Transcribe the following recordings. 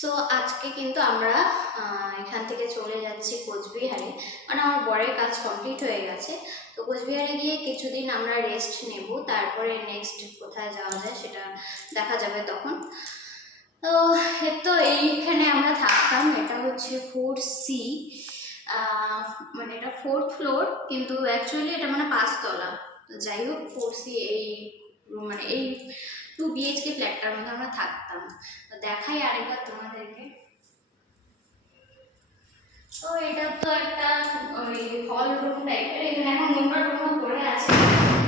So আজকে কিন্তু আমরা এখান থেকে চলে যাচ্ছি কোচবিহারে, মানে আমার বরের কাজ কমপ্লিট হয়ে গেছে। তো কোচবিহারে গিয়ে কিছুদিন আমরা রেস্ট নেব, তারপরে নেক্সট কোথায় যাওয়া যায় সেটা দেখা যাবে তখন। তো এইখানে আমরা থাকতাম, এটা হচ্ছে 4C, মানে এটা 4th ফ্লোর, কিন্তু অ্যাকচুয়ালি এটা মানে 5 তলা। তো যাই হোক 4C এই মানে এই 2 BHK ফ্ল্যাটটার মধ্যে আমরা থাকতাম। তো দেখাই আরেকবার তোমাদেরকে। তো এটা তো একটা ওই হল রুম টাইপের, এখানে এখন নোংরা টোংরা পড়ে আছে,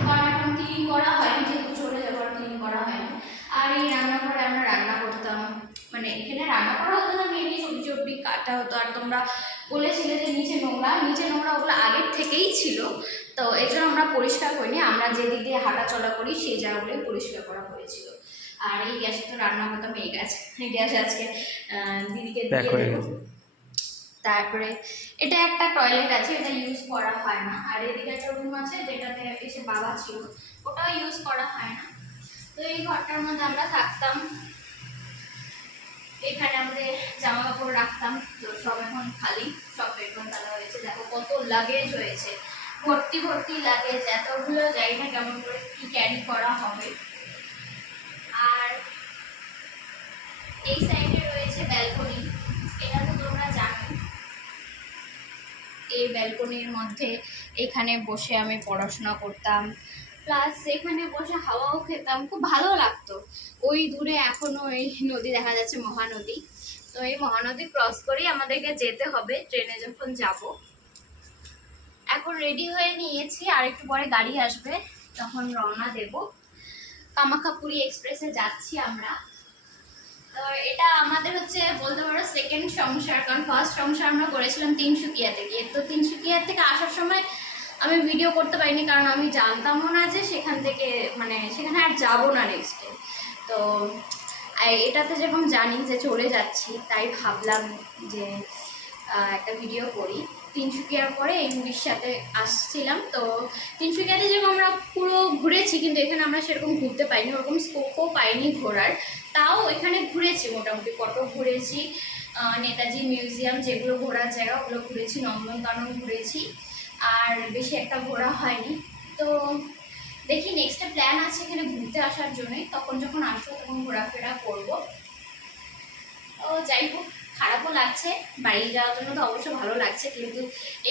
কারণ এখন ক্লিন করা হয়নি, যেহেতু চলে যাবার ক্লিন করা হয়নি। আর এই রান্নাঘরে আমরা রান্না করতাম, মানে এখানে রান্না করা হতো না, মেনলি সবজি টবজি কাটা হতো। আর তোমরা বলেছিলে যে নিচে নোংরা ওগুলো আগের থেকেই ছিল, তো এই জন্য আমরা পরিষ্কার করিনি। আমরা যেদিক দিয়ে হাঁটা চলা করি সেই জায়গাগুলোই পরিষ্কার করা হয়েছিল। আর এই গ্যাসে তো রান্না করতাম, এই গ্যাস আজকে দিদিকে দিয়ে দেবো। তারপরে এটা একটা টয়লেট আছে, এটা ইউজ করা হয় না। আর এদিকে একটা রুম আছে যেটাতে এসে বাবা ছিল, ওটাও ইউজ করা হয় না। তো এই ঘরটার মধ্যে আমরা থাকতাম, এখানে আমাদের জামা কাপড় রাখতাম। তো সব এখন খালি, সব বেডরুম ফেলা হয়েছে। দেখো কত লাগেজ হয়েছে, ভর্তি ভর্তি লাগেজ, এতগুলো জানি না কেমন করে কি ক্যারি করা হবে। আর এই সাইডে রয়েছে ব্যালকনি, এটা তো তোমরা জানো। এই ব্যালকনির মধ্যে এখানে বসে আমি পড়াশোনা করতাম, প্লাস এখানে বসে হাওয়াও খেতাম, খুব ভালো লাগতো। ওই দূরে এখনো এই নদী দেখা যাচ্ছে, মহানদী। তো এই মহানদী ক্রস করেই আমাদেরকে যেতে হবে ট্রেনে যখন যাব। এখন রেডি হয়ে নিয়েছি, আর একটু পরে গাড়ি আসবে, তখন রওনা দেব। কামাখ্যাপুরী এক্সপ্রেসে যাচ্ছি আমরা। তো এটা আমাদের হচ্ছে বলতে পারো সেকেন্ড সংসার, কারণ ফার্স্ট সংসার আমরা করেছিলাম তিনসুকিয়াতে গিয়ে। তো তিনসুকিয়া থেকে আসার সময় আমি ভিডিও করতে পারিনি, কারণ আমি জানতামও না যে সেখান থেকে মানে সেখানে আর যাবো না নেক্সটে। তো এটাতে যেরকম জানি যে চলে যাচ্ছি, তাই ভাবলাম যে একটা ভিডিও করি। তিনসুকিয়ার পরে এই উড়িষ্যাতে আসছিলাম। তো তিনসুকিয়াতে যেরকম আমরা পুরো ঘুরেছি, কিন্তু এখানে আমরা সেরকম ঘুরতে পাইনি, ওরকম স্কোপও পাইনি ঘোরার। তাও এখানে ঘুরেছি, মোটামুটি কটক ঘুরেছি, নেতাজি মিউজিয়াম যেগুলো ঘোরার জায়গা ওগুলো ঘুরেছি, নন্দনকানন ঘুরেছি, আর বেশি একটা ঘোরা হয়নি। তো দেখি নেক্সটে প্ল্যান আছে এখানে ঘুরতে আসার জন্যই, তখন যখন আসবো তখন ঘোরাফেরা করবো। ও যাই হোক, খারাপও লাগছে, বাড়ি যাওয়ার জন্য তো অবশ্য ভালো লাগছে, কিন্তু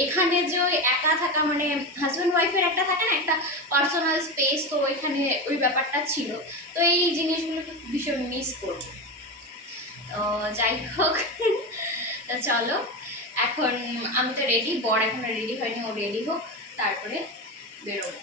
এখানে যে ওই একা থাকা, মানে হাজব্যান্ড ওয়াইফের একটা থাকে না একটা পার্সোনাল স্পেস, তো ওইখানে ওই ব্যাপারটা ছিল। তো এই জিনিসগুলোকে ভীষণ মিস করব। তো যাই হোক, তো চলো এখন আমি তো রেডি, বর এখন রেডি হয়নি, ও রেডি হোক, তারপরে বেরোবো।